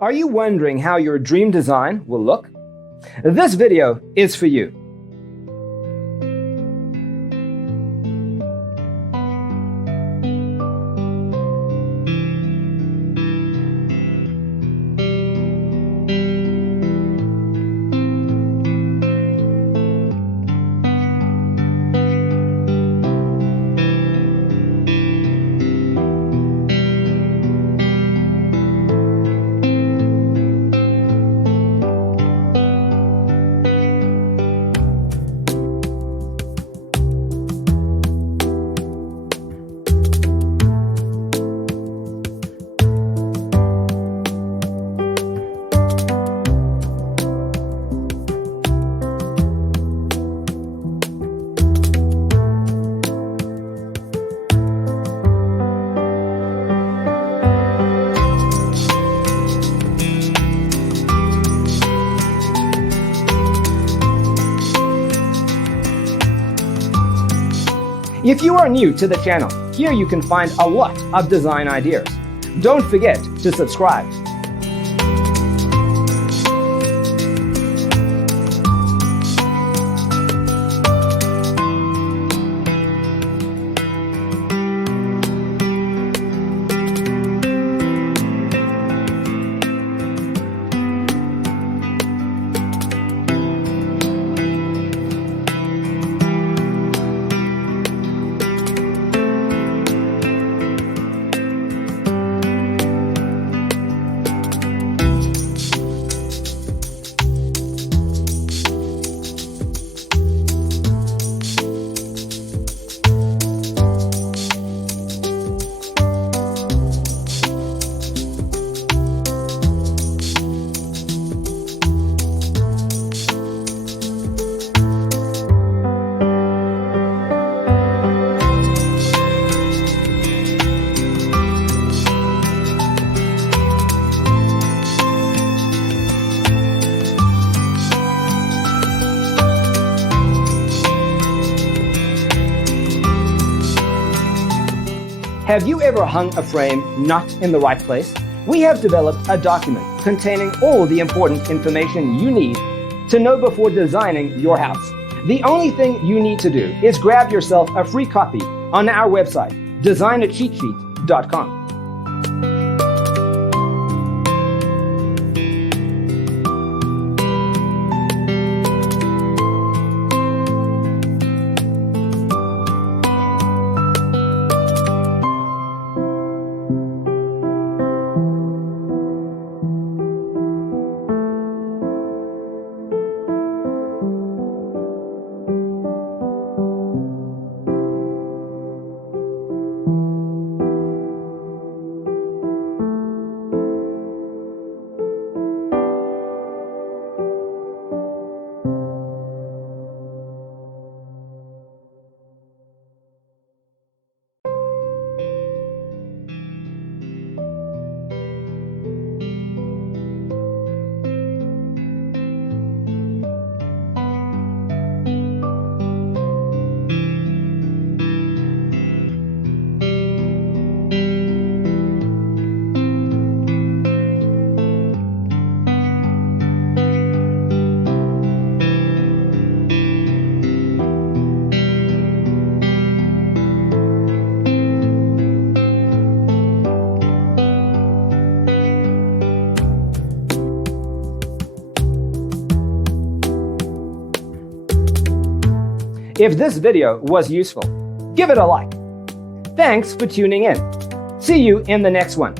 Are you wondering how your dream design will look? This video is for you. If you are new to the channel, here you can find a lot of design ideas. Don't forget to subscribe. Have you ever hung a frame not in the right place? We have developed a document containing all the important information you need to know before designing your house. The only thing you need to do is grab yourself a free copy on our website, designacheatsheet.com. If this video was useful, give it a like. Thanks for tuning in. See you in the next one.